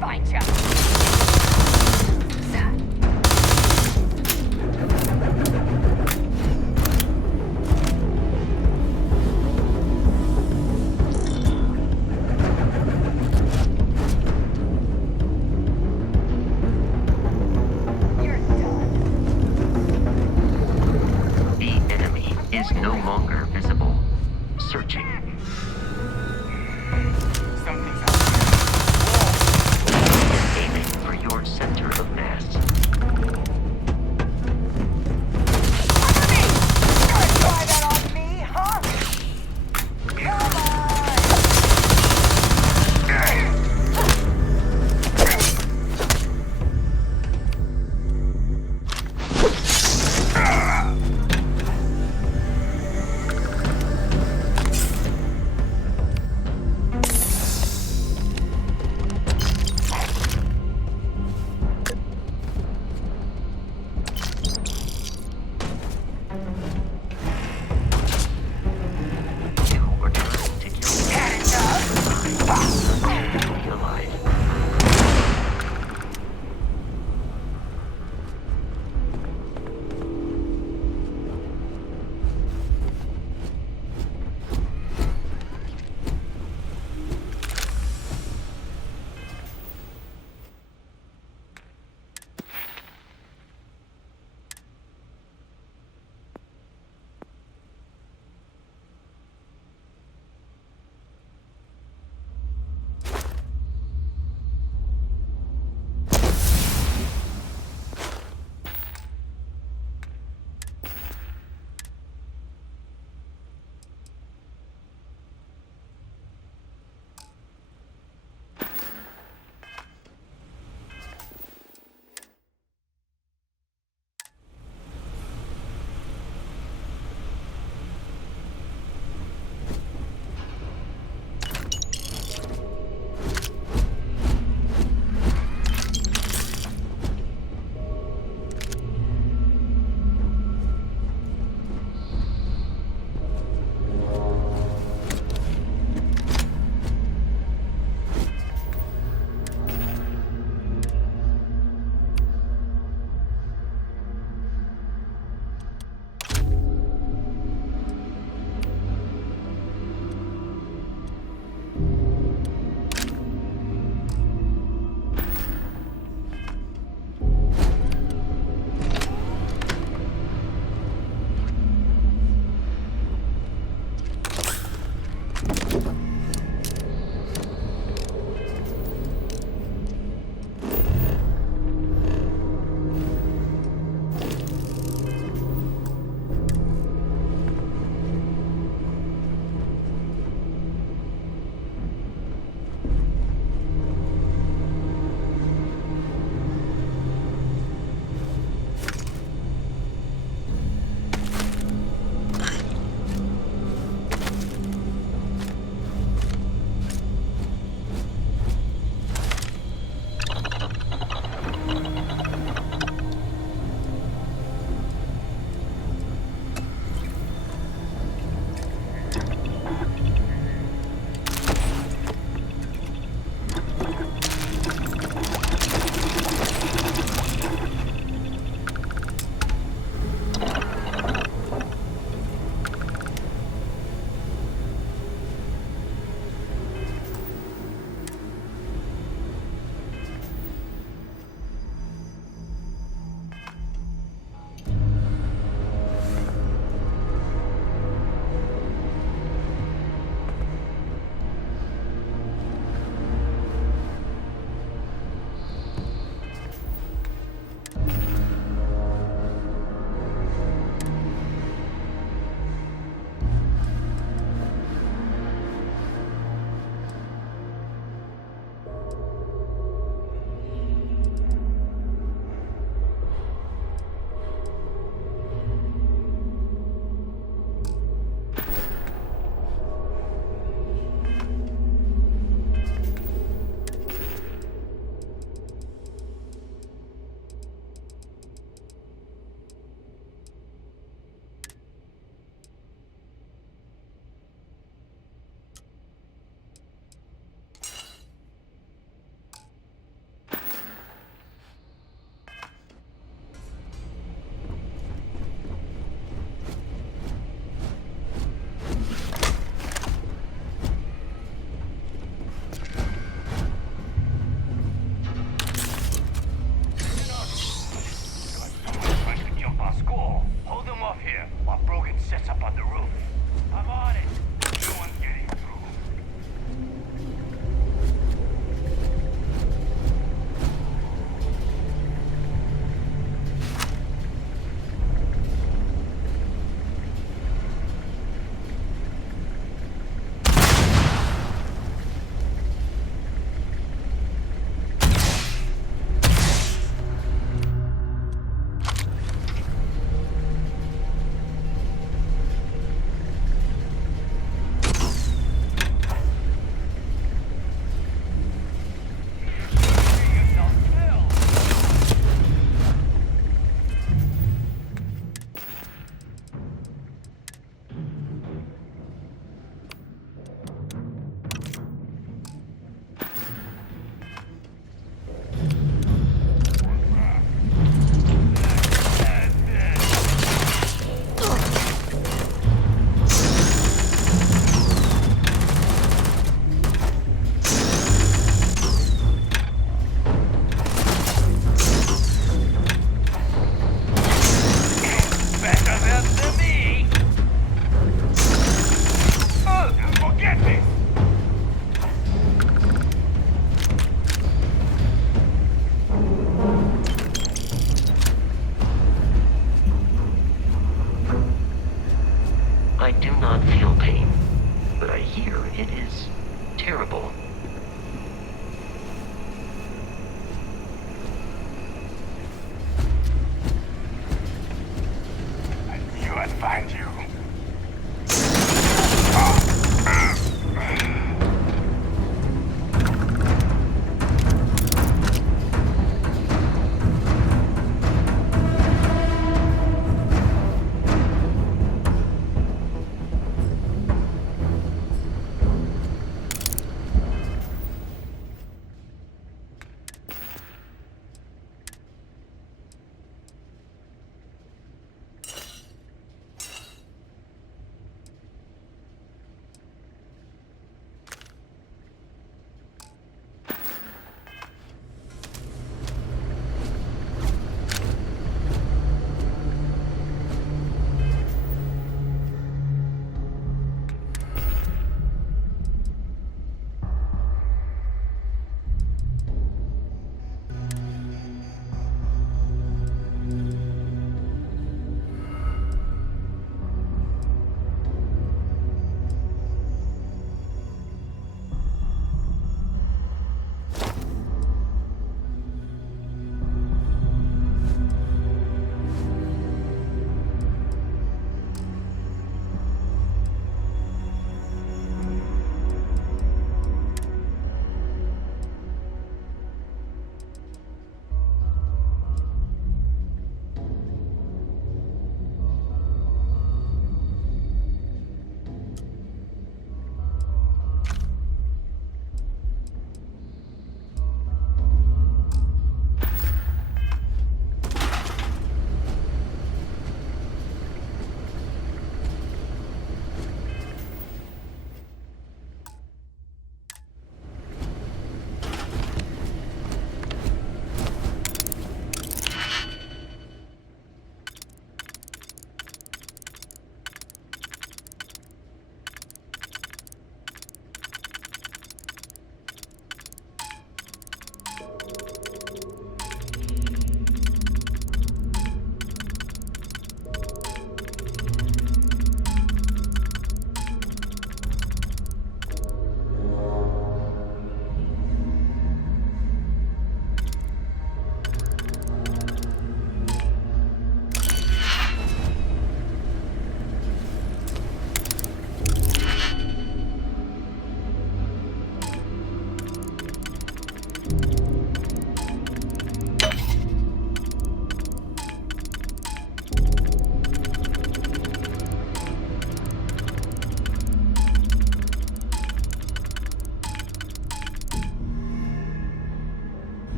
find ya! You're done. The enemy is no longer visible. Searching. Something's out there. A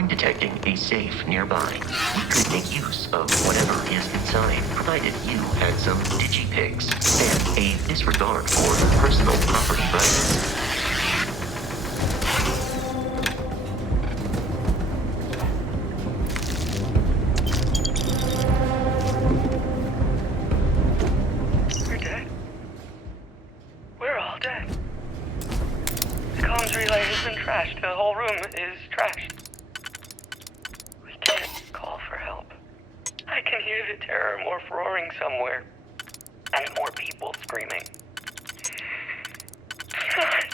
I'm detecting a safe nearby. We could make use of whatever is inside, provided you had some digipics and a disregard for personal property rights. We're dead. We're all dead. The comms relay has been trashed. The whole room is trashed. We can't call for help. I can hear the terror morph roaring somewhere. And more people screaming. God.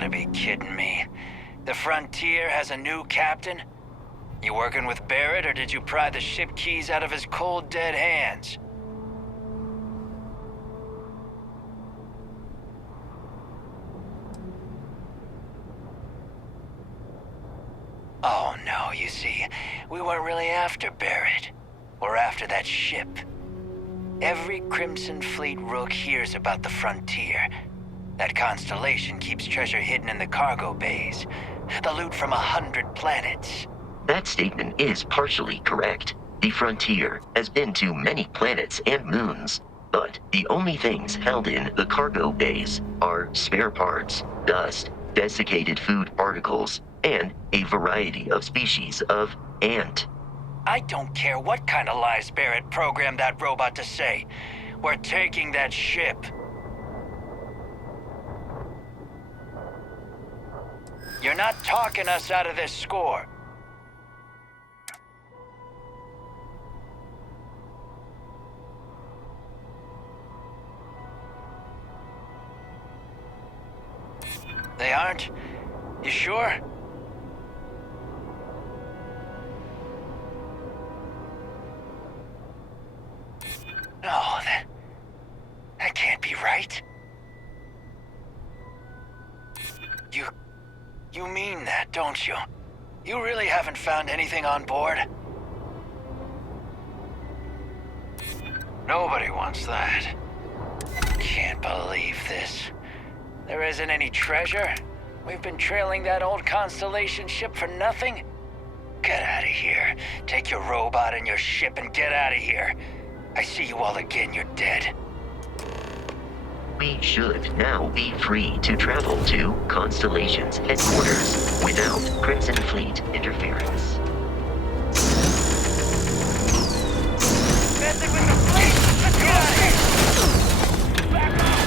gotta be kidding me. The Frontier has a new captain? You working with Barrett, or did you pry the ship keys out of his cold, dead hands? No, you see, we weren't really after Barrett. We're after that ship. Every Crimson Fleet rook hears about the Frontier. That constellation keeps treasure hidden in the cargo bays. The loot from 100 planets. That statement is partially correct. The Frontier has been to many planets and moons, but the only things held in the cargo bays are spare parts, dust, desiccated food particles, and a variety of species of ant. I don't care what kind of lies Barrett programmed that robot to say. We're taking that ship. You're not talking us out of this score. They aren't? You sure? No, that can't be right. You mean that, don't you? You really haven't found anything on board? Nobody wants that. Can't believe this. There isn't any treasure? We've been trailing that old Constellation ship for nothing? Get out of here. Take your robot and your ship and get out of here. I see you all again, you're dead. We should now be free to travel to Constellation's headquarters without Crimson Fleet interference. Messing with the fleet! Let's get out of here! Back off!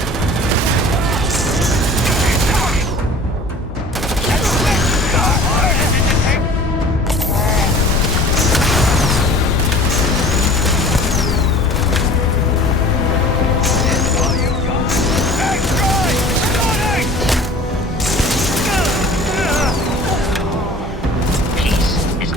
Peace is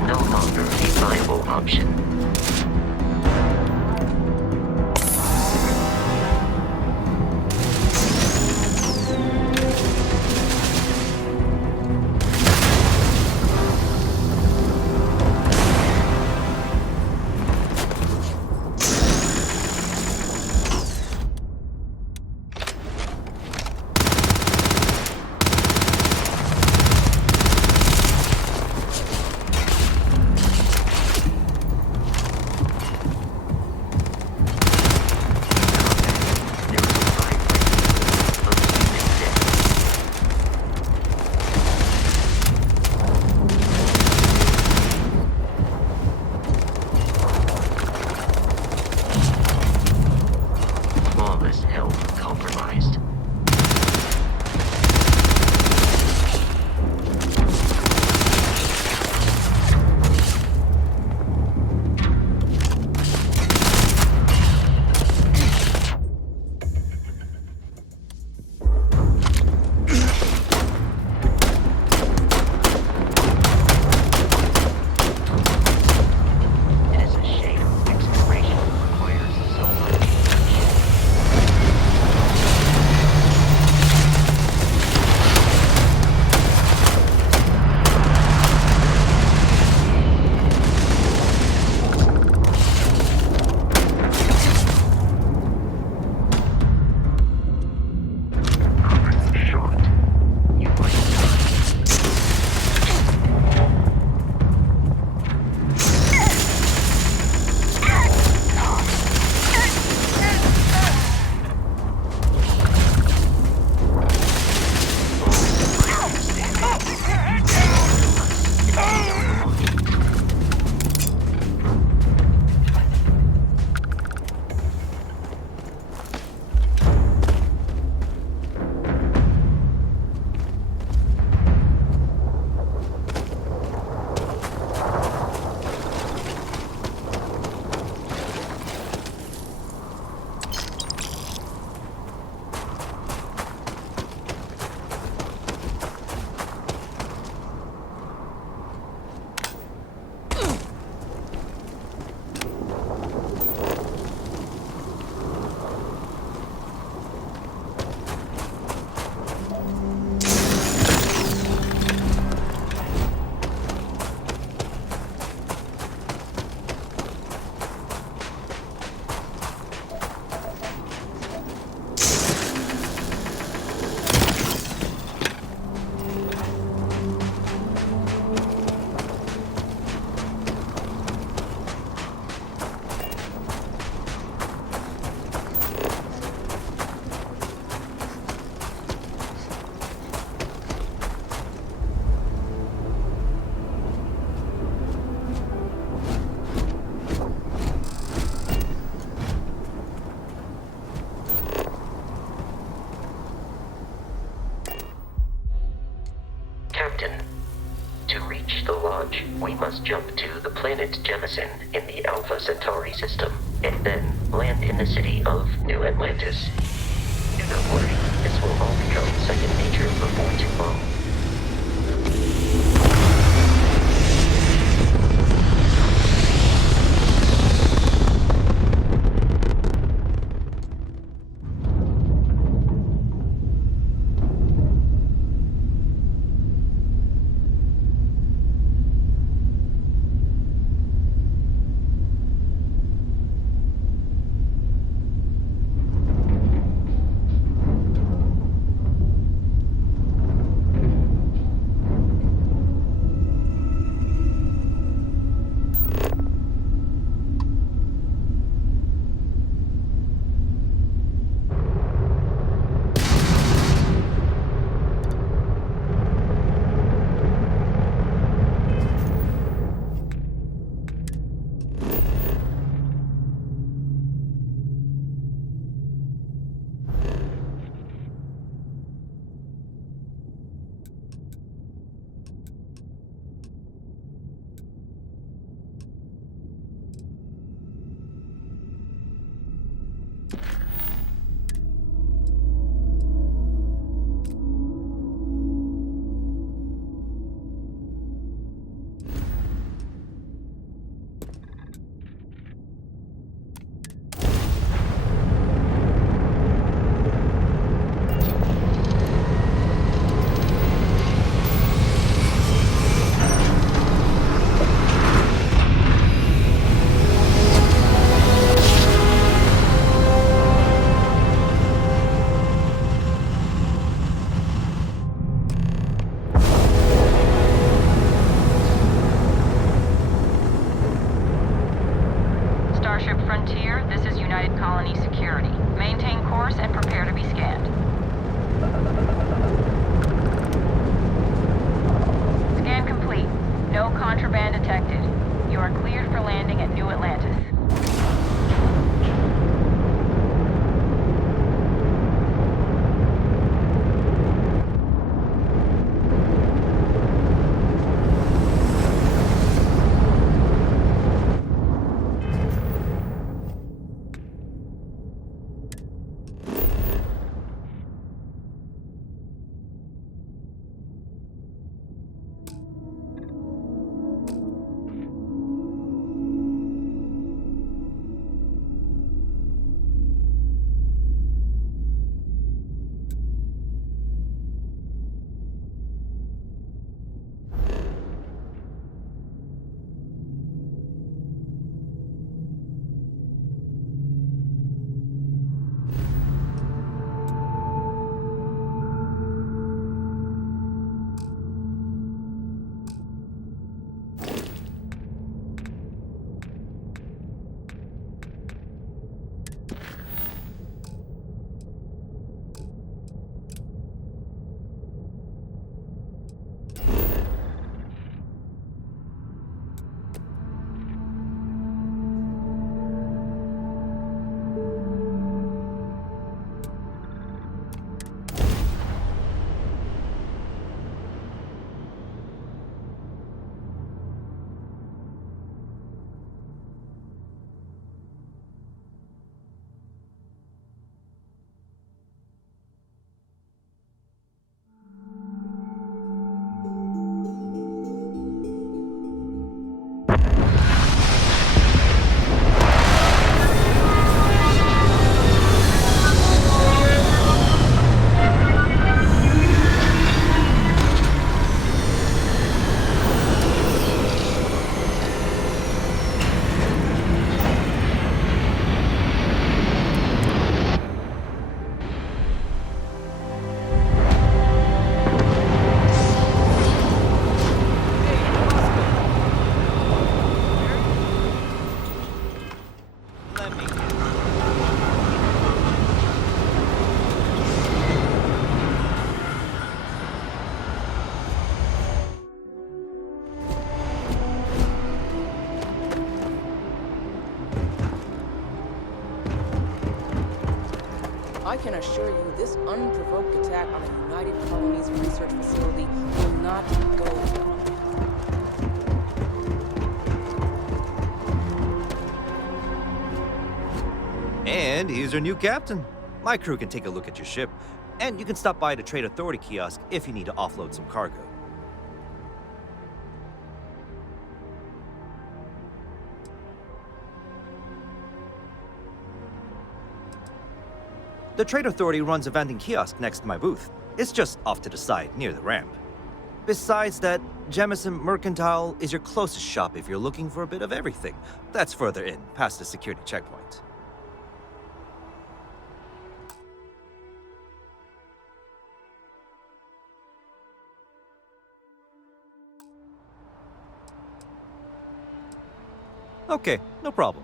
Captain, to reach the lodge, we must jump to the planet Jemison in the Alpha Centauri system, and then land in the city of New Atlantis. Do not worry, this will all become second nature before too long. I can assure you this unprovoked attack on the United Colonies research facility will not go well. And here's your new captain. My crew can take a look at your ship, and you can stop by the Trade Authority kiosk if you need to offload some cargo. The Trade Authority runs a vending kiosk next to my booth. It's just off to the side, near the ramp. Besides that, Jemison Mercantile is your closest shop if you're looking for a bit of everything. That's further in, past the security checkpoint. Okay, no problem.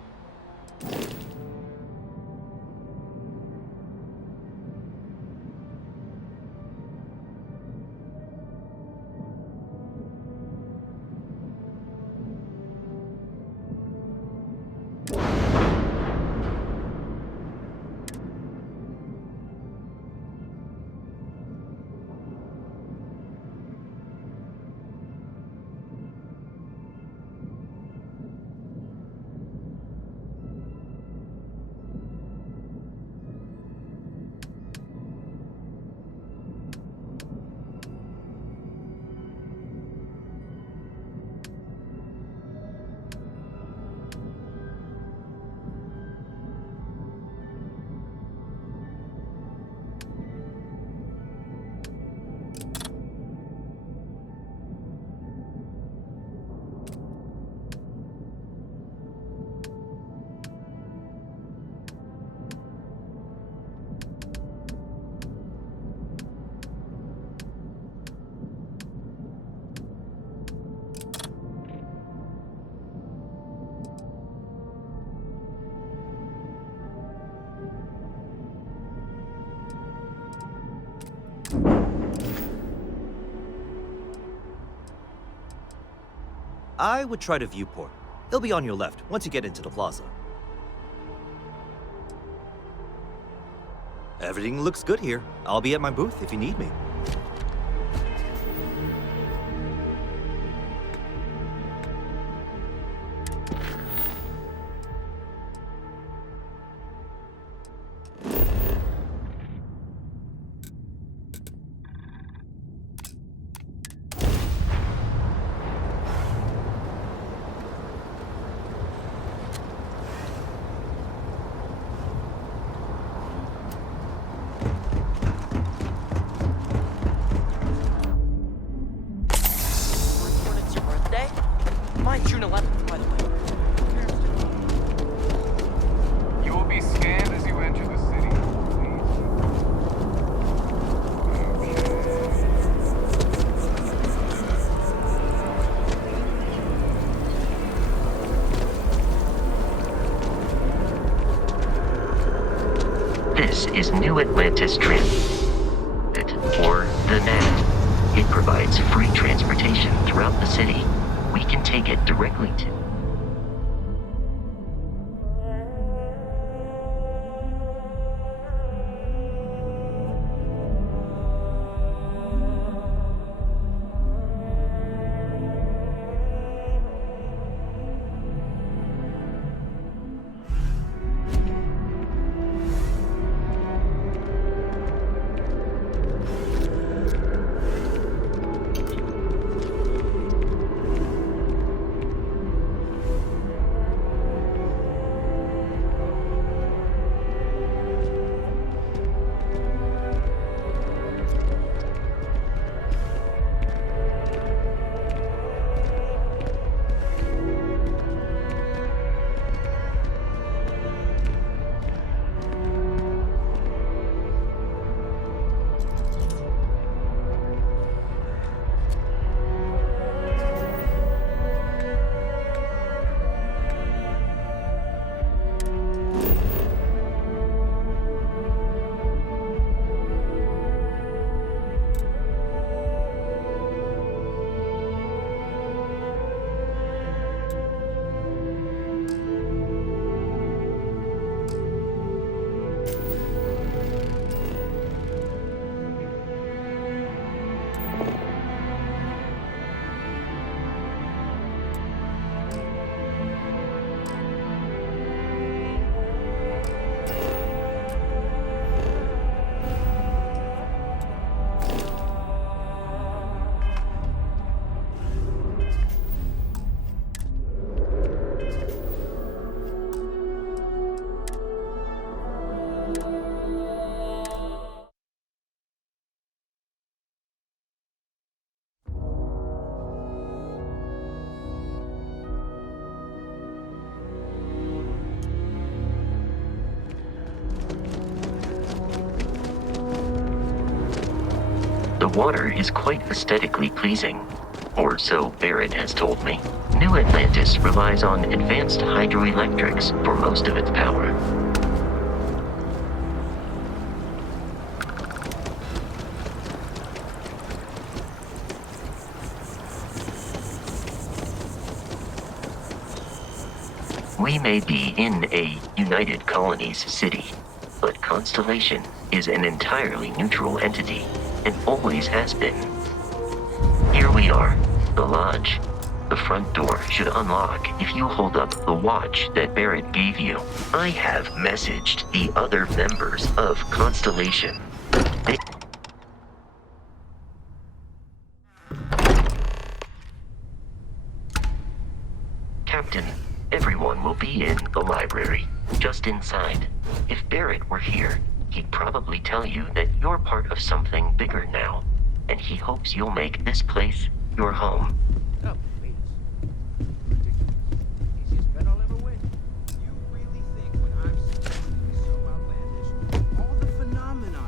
I would try the viewport. It'll be on your left once you get into the plaza. Everything looks good here. I'll be at my booth if you need me. When it's your birthday? Mine's June 11th, by the way. You will be scanned as you enter the city. This is New Atlantis Transit, or the NAT. It provides free transportation throughout the city. We can take it directly to... water is quite aesthetically pleasing. Or so Barrett has told me. New Atlantis relies on advanced hydroelectrics for most of its power. We may be in a United Colonies city, but Constellation is an entirely neutral entity, and always has been. Here we are, the lodge. The front door should unlock if you hold up the watch that Barrett gave you. I have messaged the other members of Constellation. They... Captain, everyone will be in the library, just inside. If Barrett were here, he'd probably tell you that you're part of something bigger now, and he hopes you'll make this place your home. Oh, please. Ridiculous. Easiest bet I'll ever win. You really think what I'm saying is so outlandish? All the phenomena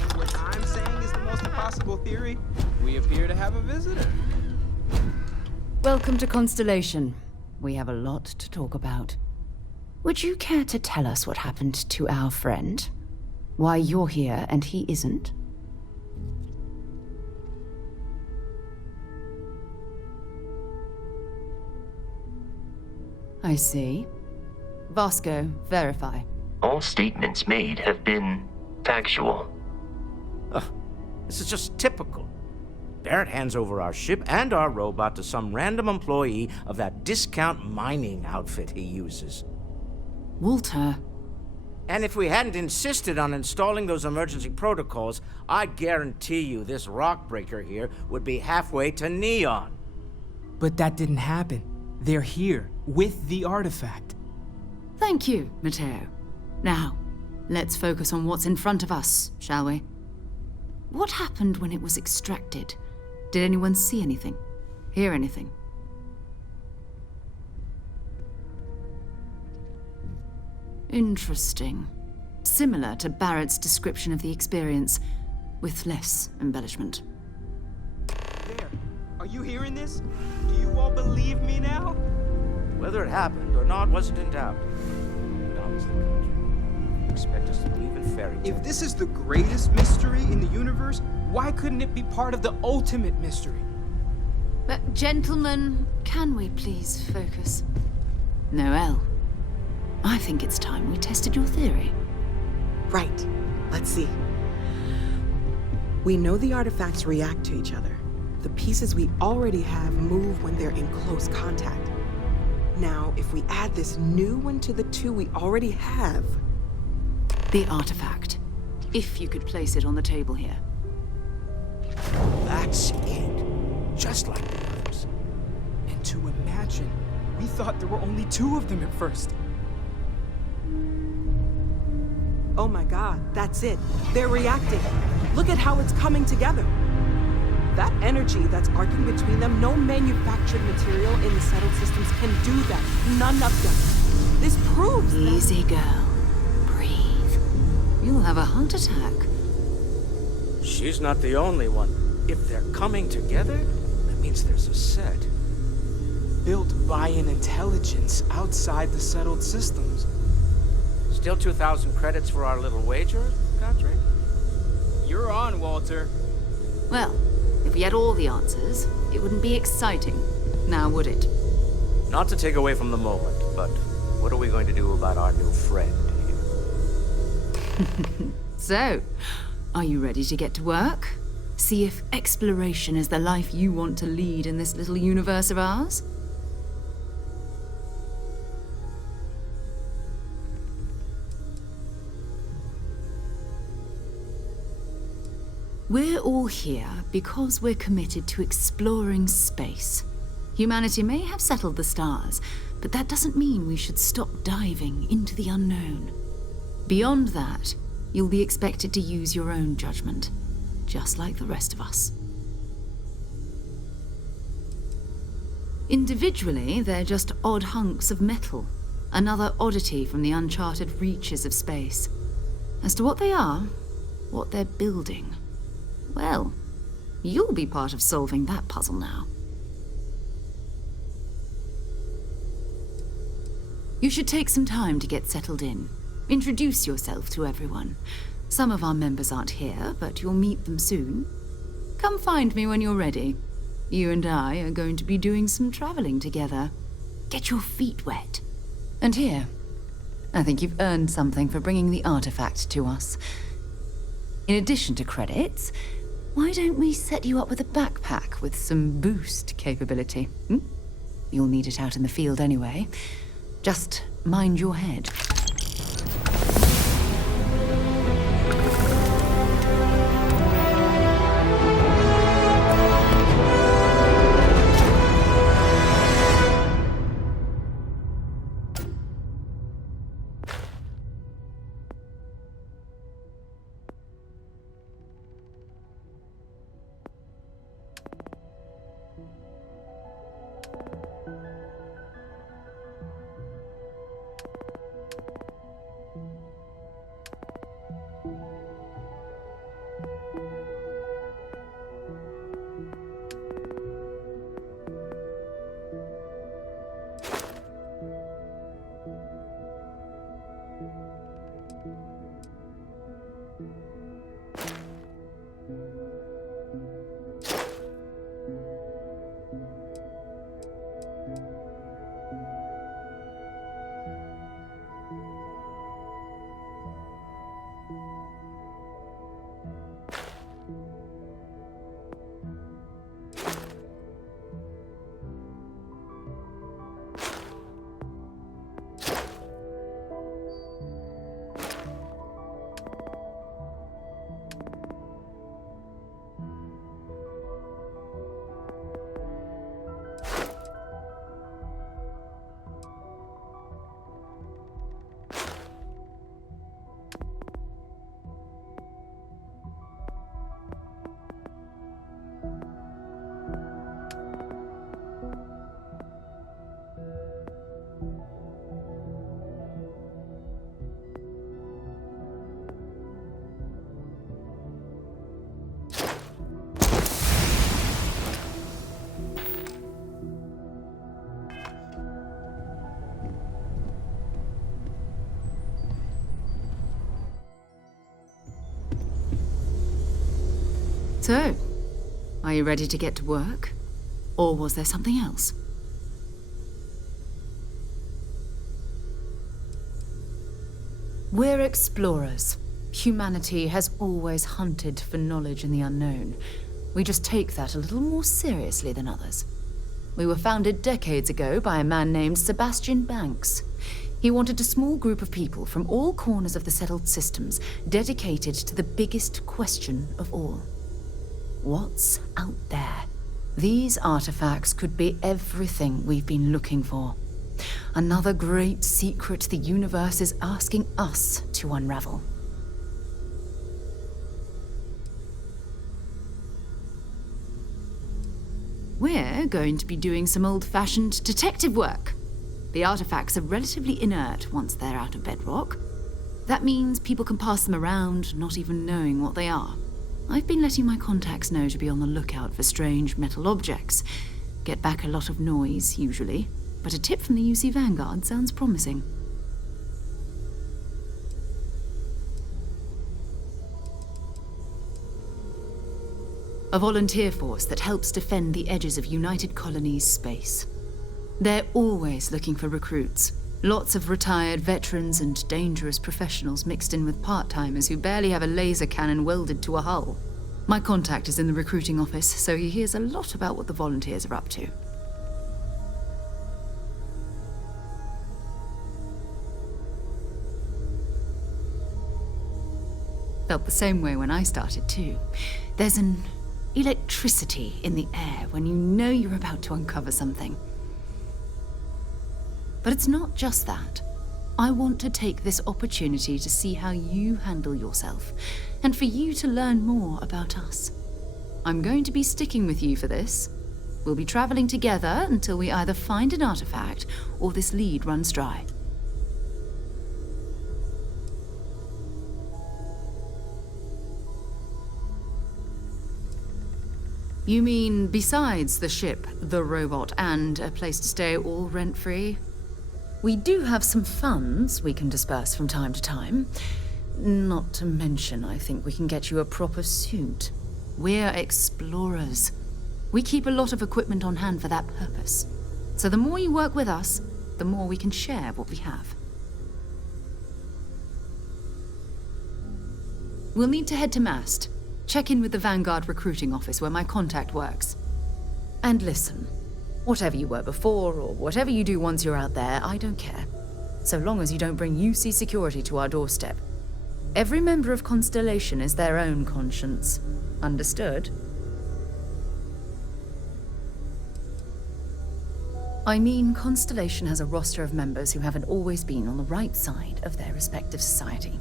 and what I'm saying is the most impossible theory? We appear to have a visitor. Welcome to Constellation. We have a lot to talk about. Would you care to tell us what happened to our friend? Why you're here and he isn't? I see. Vasco, verify. All statements made have been factual. Ugh, this is just typical. Barrett hands over our ship and our robot to some random employee of that discount mining outfit he uses. Walter. And if we hadn't insisted on installing those emergency protocols, I guarantee you this rock breaker here would be halfway to Neon. But that didn't happen. They're here, with the artifact. Thank you, Matteo. Now, let's focus on what's in front of us, shall we? What happened when it was extracted? Did anyone see anything? Hear anything? Interesting. Similar to Barrett's description of the experience, with less embellishment. There. Are you hearing this? Do you all believe me now? Whether it happened or not wasn't in doubt. But honestly, you expect us to believe in fairy tales. If this is the greatest mystery in the universe, why couldn't it be part of the ultimate mystery? But gentlemen, can we please focus? Noel, I think it's time we tested your theory. Right. Let's see. We know the artifacts react to each other. The pieces we already have move when they're in close contact. Now, if we add this new one to the two we already have... The artifact. If you could place it on the table here. That's it. Just like the others. And to imagine, we thought there were only two of them at first. Oh my god, that's it. They're reacting. Look at how it's coming together. That energy that's arcing between them, no manufactured material in the settled systems can do that. None of them. This proves that... Easy, girl. Breathe. You'll have a heart attack. She's not the only one. If they're coming together, that means there's a set. Built by an intelligence outside the settled systems. Still 2,000 credits for our little wager, Patrick? You're on, Walter. Well, if we had all the answers, it wouldn't be exciting. Now, would it? Not to take away from the moment, but what are we going to do about our new friend here? So, are you ready to get to work? See if exploration is the life you want to lead in this little universe of ours? We're all here because we're committed to exploring space. Humanity may have settled the stars, but that doesn't mean we should stop diving into the unknown. Beyond that, you'll be expected to use your own judgment, just like the rest of us. Individually, they're just odd hunks of metal, another oddity from the uncharted reaches of space. As to what they are, what they're building, Well, you'll be part of solving that puzzle now. You should take some time to get settled in. Introduce yourself to everyone. Some of our members aren't here, but you'll meet them soon. Come find me when you're ready. You and I are going to be doing some traveling together. Get your feet wet. And here, I think you've earned something for bringing the artifact to us. In addition to credits, why don't we set you up with a backpack with some boost capability? You'll need it out in the field anyway. Just mind your head. So, are you ready to get to work? Or was there something else? We're explorers. Humanity has always hunted for knowledge in the unknown. We just take that a little more seriously than others. We were founded decades ago by a man named Sebastian Banks. He wanted a small group of people from all corners of the settled systems dedicated to the biggest question of all. What's out there? These artifacts could be everything we've been looking for. Another great secret the universe is asking us to unravel. We're going to be doing some old-fashioned detective work. The artifacts are relatively inert once they're out of bedrock. That means people can pass them around, not even knowing what they are. I've been letting my contacts know to be on the lookout for strange metal objects. Get back a lot of noise, usually, but a tip from the UC Vanguard sounds promising. A volunteer force that helps defend the edges of United Colonies space. They're always looking for recruits. Lots of retired veterans and dangerous professionals mixed in with part-timers who barely have a laser cannon welded to a hull. My contact is in the recruiting office, so he hears a lot about what the volunteers are up to. Felt the same way when I started too. There's an electricity in the air when you know you're about to uncover something. But it's not just that. I want to take this opportunity to see how you handle yourself, and for you to learn more about us. I'm going to be sticking with you for this. We'll be traveling together until we either find an artifact or this lead runs dry. You mean besides the ship, the robot, and a place to stay all rent-free? We do have some funds we can disperse from time to time. Not to mention, I think we can get you a proper suit. We're explorers. We keep a lot of equipment on hand for that purpose. So the more you work with us, the more we can share what we have. We'll need to head to Mast. Check in with the Vanguard recruiting office where my contact works. And listen, whatever you were before or whatever you do once you're out there, I don't care. So long as you don't bring UC security to our doorstep. Every member of Constellation is their own conscience. Understood? I mean, Constellation has a roster of members who haven't always been on the right side of their respective society.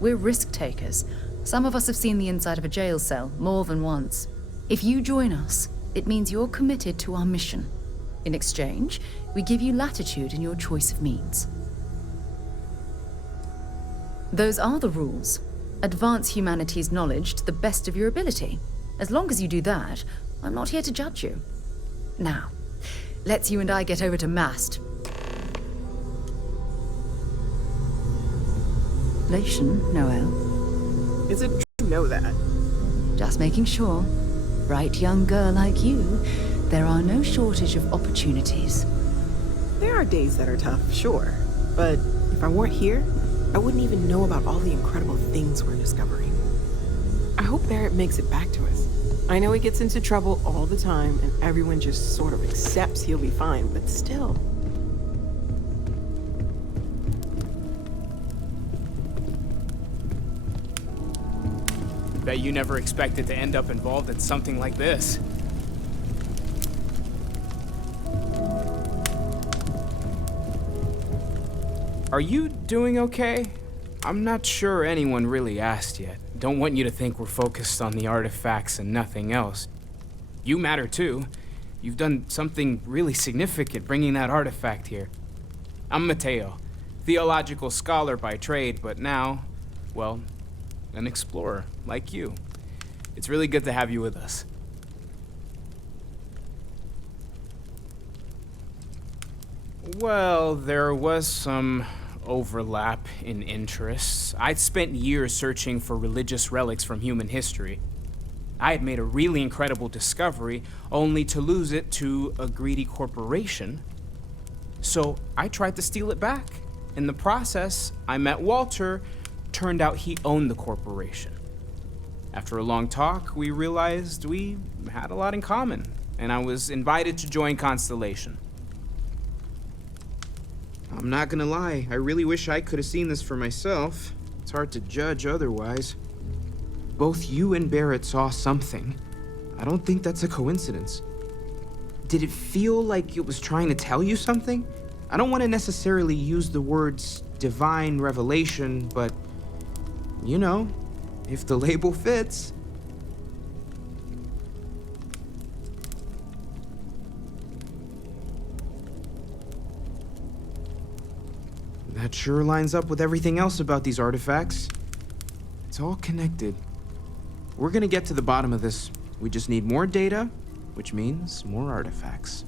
We're risk takers. Some of us have seen the inside of a jail cell more than once. If you join us, it means you're committed to our mission. In exchange, we give you latitude in your choice of means. Those are the rules. Advance humanity's knowledge to the best of your ability. As long as you do that, I'm not here to judge you. Now, let's you and I get over to Mast. Noel. Is it true you know that? Just making sure. Bright young girl like you, there are no shortage of opportunities. There are days that are tough, sure. But if I weren't here, I wouldn't even know about all the incredible things we're discovering. I hope Barrett makes it back to us. I know he gets into trouble all the time, and everyone just sort of accepts he'll be fine, but still. Bet you never expected to end up involved in something like this. Are you doing okay? I'm not sure anyone really asked yet. Don't want you to think we're focused on the artifacts and nothing else. You matter too. You've done something really significant bringing that artifact here. I'm Mateo, theological scholar by trade, but now, well, an explorer like you. It's really good to have you with us. Well, there was some overlap in interests. I'd spent years searching for religious relics from human history. I had made a really incredible discovery, only to lose it to a greedy corporation. So I tried to steal it back. In the process, I met Walter. Turned out he owned the corporation. After a long talk, we realized we had a lot in common, and I was invited to join Constellation. I'm not gonna lie, I really wish I could have seen this for myself. It's hard to judge otherwise. Both you and Barrett saw something. I don't think that's a coincidence. Did it feel like it was trying to tell you something? I don't want to necessarily use the words divine revelation, but you know, if the label fits. That sure lines up with everything else about these artifacts. It's all connected. We're gonna get to the bottom of this. We just need more data, which means more artifacts.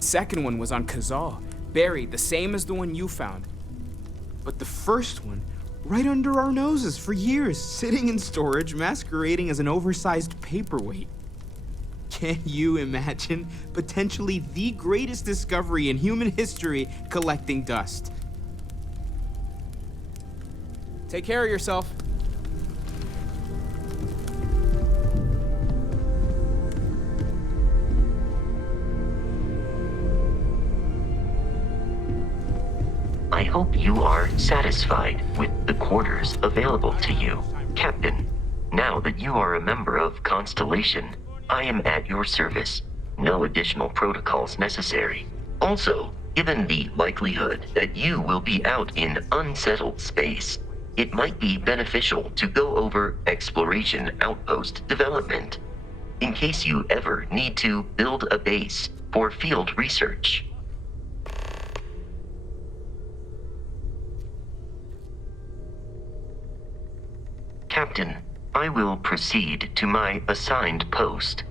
Second one was on Kazal, buried, the same as the one you found. But the first one, right under our noses for years, sitting in storage, masquerading as an oversized paperweight. Can you imagine potentially the greatest discovery in human history collecting dust? Take care of yourself. I hope you are satisfied with the quarters available to you, Captain. Now that you are a member of Constellation, I am at your service. No additional protocols necessary. Also, given the likelihood that you will be out in unsettled space, it might be beneficial to go over exploration outpost development, in case you ever need to build a base for field research. Captain, I will proceed to my assigned post.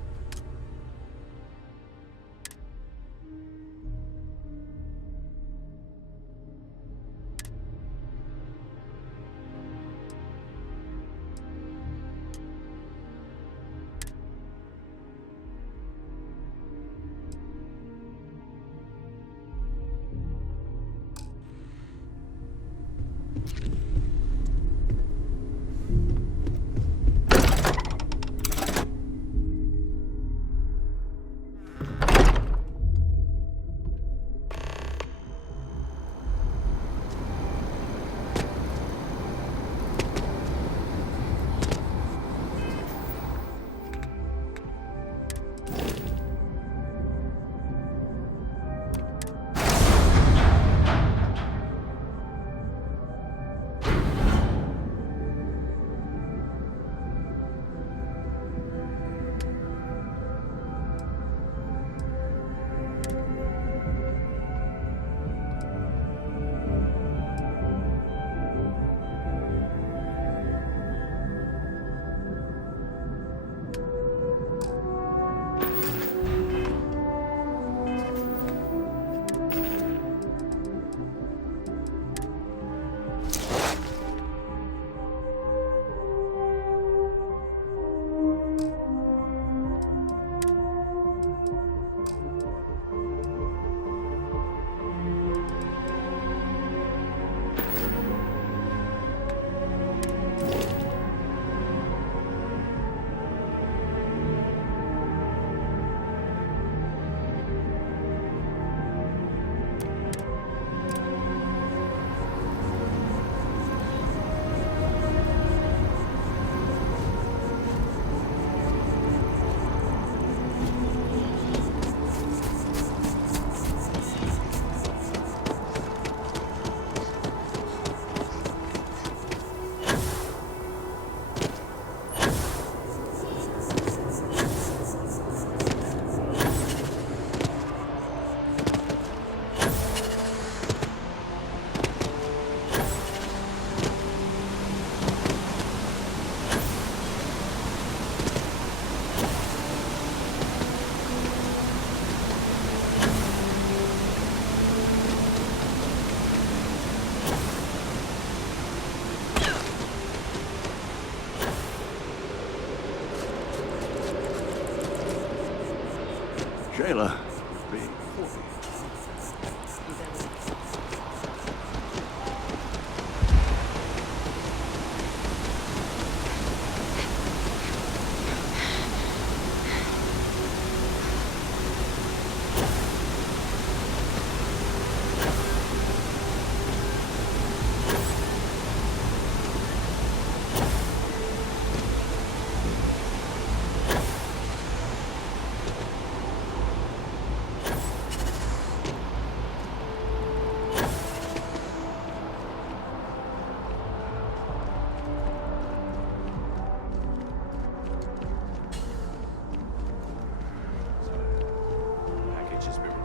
Shayla.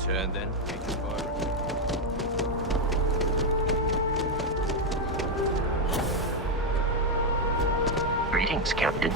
Turn then. Greetings, Captain.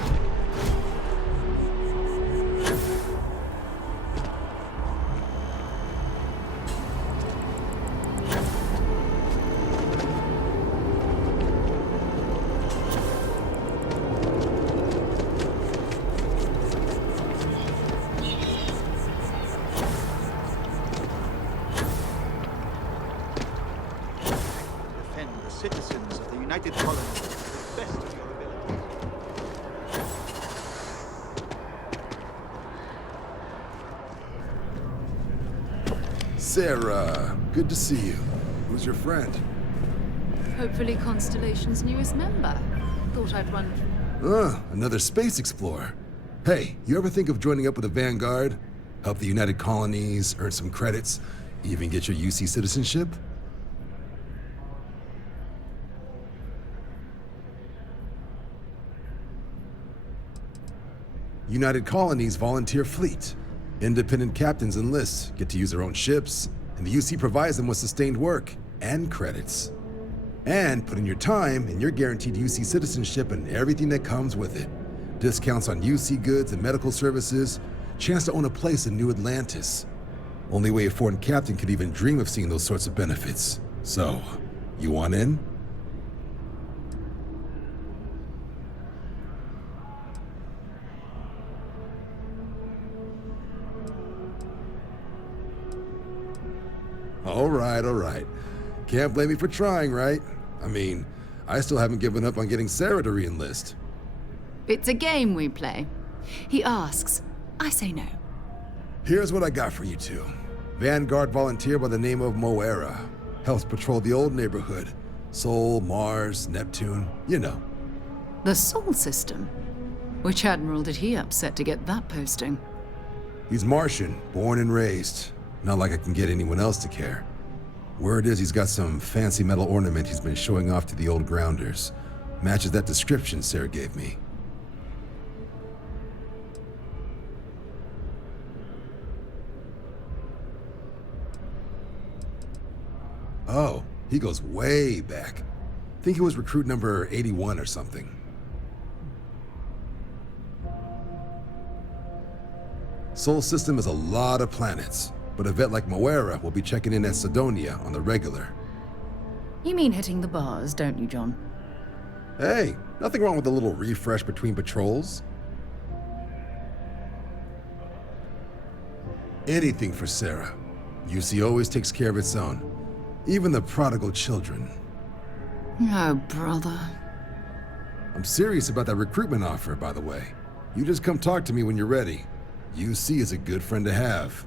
Defend the citizens of the United Colonies to the best of your ability. Sarah, good to see you. Who's your friend? Hopefully Constellation's newest member. Thought I'd run... Another space explorer. Hey, you ever think of joining up with the Vanguard? Help the United Colonies, earn some credits, even get your UC citizenship? United Colonies volunteer fleet. Independent captains enlist, get to use their own ships, and the UC provides them with sustained work and credits. And put in your time, and you're guaranteed UC citizenship and everything that comes with it. Discounts on UC goods and medical services, chance to own a place in New Atlantis. Only way a foreign captain could even dream of seeing those sorts of benefits. So, you want in? All right. Can't blame me for trying, right? I mean, I still haven't given up on getting Sarah to re-enlist. It's a game we play. He asks, I say no. Here's what I got for you two. Vanguard volunteer by the name of Moera. Helps patrol the old neighborhood. Sol, Mars, Neptune, you know. The Sol system? Which admiral did he upset to get that posting? He's Martian, born and raised. Not like I can get anyone else to care. Word is he's got some fancy metal ornament he's been showing off to the old grounders. Matches that description Sarah gave me. Oh, he goes way back. Think he was recruit number 81 or something. Sol system is a lot of planets, but a vet like Moera will be checking in at Sidonia on the regular. You mean hitting the bars, don't you, John? Hey, nothing wrong with a little refresh between patrols. Anything for Sarah. UC always takes care of its own. Even the prodigal children. Oh, brother. I'm serious about that recruitment offer, by the way. You just come talk to me when you're ready. UC is a good friend to have.